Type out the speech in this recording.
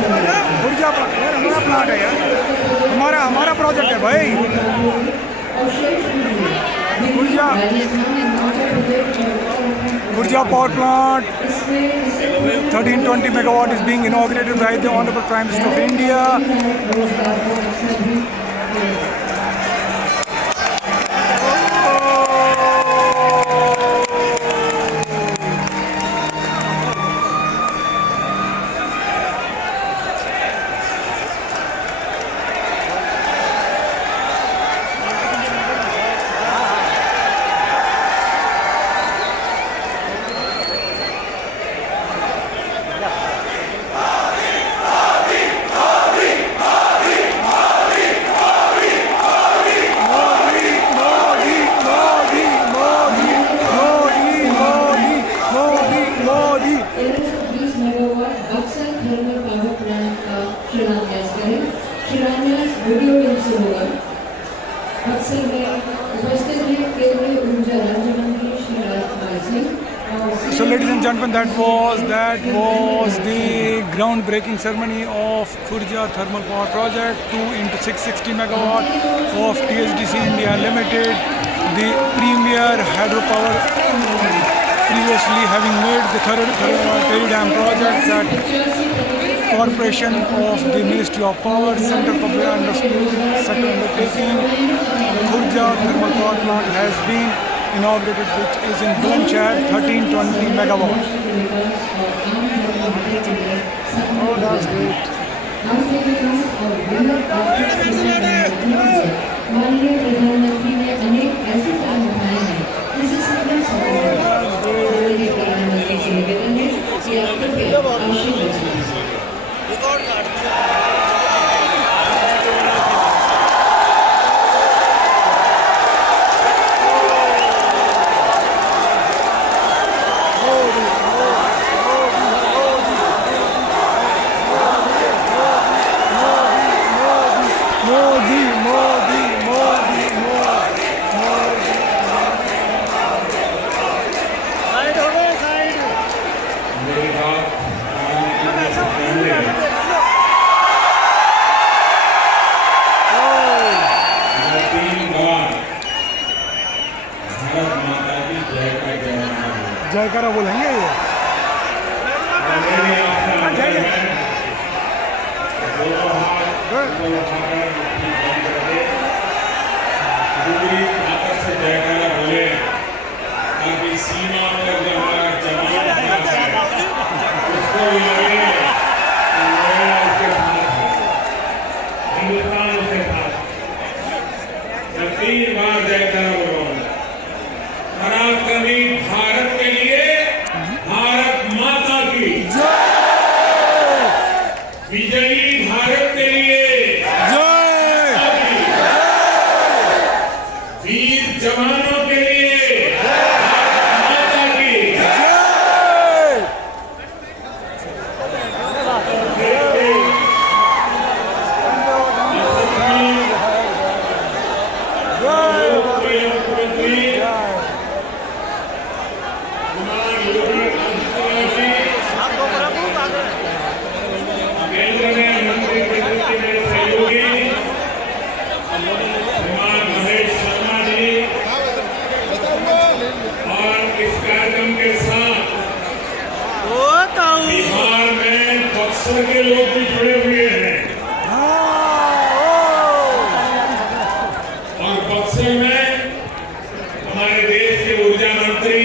ऊर्जा हमारा प्लांट है यार, हमारा प्रोजेक्ट है भाई। ऊर्जा power plant 1320 megawatt is being inaugurated by the Honorable Prime Minister of India. So ladies and gentlemen, that was the groundbreaking ceremony of Khurja Thermal Power Project 2 into 660 megawatt of THDC India Limited, the premier hydropower, previously having made the Tehri Dam project that corporation of the Ministry of Power, Central Public Sector Undertaking. Khurja Thermal Power Plant has been inaugurated, which is in Bulandshahr, 1320 megawatt. Oh, that's great. जयकारा बोलेंगे ये। पूरी ताकत से जयकारा बोले ताकि सीमा पर जो हमारा जवान उसको भी लगे कि मेरा उसके साथ हिंदुस्तान उसके साथ। मैं 3 बार जयकारा बोलूंगा। पराक्रमी भारत के लिए, भारत माता की विजयी भारत के लिए, वीर जवानों के लिए, माता की केंद्र में मंत्री प्रकृति में सहयोगी महेश शर्मा जी और इस कार्यक्रम के साथ बिहार में बक्सर के लोग भी जुड़े हुए हैं और बक्सर में हमारे देश के ऊर्जा मंत्री